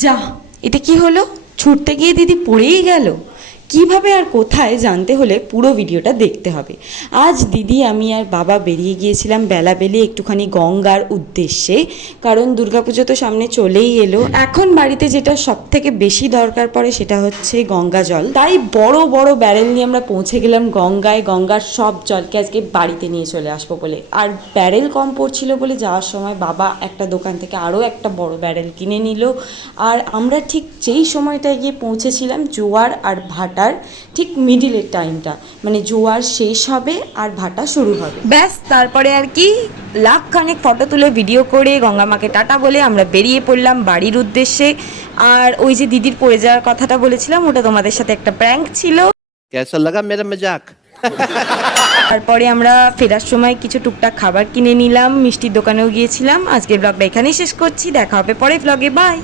যা, এটা কি হলো? ছুটতে গিয়ে দিদি পড়েই গেল। কিভাবে আর কোথায় জানতে হলে পুরো ভিডিওটা দেখতে হবে। আজ দিদি, আমি আর বাবা বেরিয়ে গিয়েছিলাম বেলাবেলি একটুখানি গঙ্গার উদ্দেশ্যে, কারণ দুর্গাপুজো তো সামনে চলেই এলো। এখন বাড়িতে যেটা সব থেকে বেশি দরকার পড়ে সেটা হচ্ছে গঙ্গা জল। তাই বড় বড় ব্যারেল নিয়ে আমরা পৌঁছে গেলাম গঙ্গায়। গঙ্গার সব জলকে আজকে বাড়িতে নিয়ে চলে আসবো বলে। আর ব্যারেল কম পড়ছিল বলে যাওয়ার সময় বাবা একটা দোকান থেকে আরও একটা বড় ব্যারেল কিনে নিল। আর আমরা ঠিক যেই সময়টায় গিয়ে পৌঁছেছিলাম, জোয়ার আর ভাটার ঠিক মিডিলের টাইমটা, মানে জোয়ার শেষ হবে আর ভাটা শুরু হবে। ব্যাস, তারপরে আর কি লাখখানেক ফটো তুলে ভিডিও করে গঙ্গা মাকে টাটা বলে আমরা বেরিয়ে পড়লাম বাড়ির উদ্দেশ্যে। আর ওই যে দিদির পড়ে যাওয়ার কথাটা বলেছিলাম, ওটা তোমাদের সাথে একটা প্র্যাঙ্ক ছিল। कैसा लगा मेरा मजाक? তারপরে আমরা ফেরার সময় কিছু টুকটাক খাবার কিনে নিলাম, মিষ্টির দোকানেও গিয়েছিলাম। আজকের ব্লগটা এখানেই শেষ করছি, দেখা হবে পরে ব্লগে, বাই।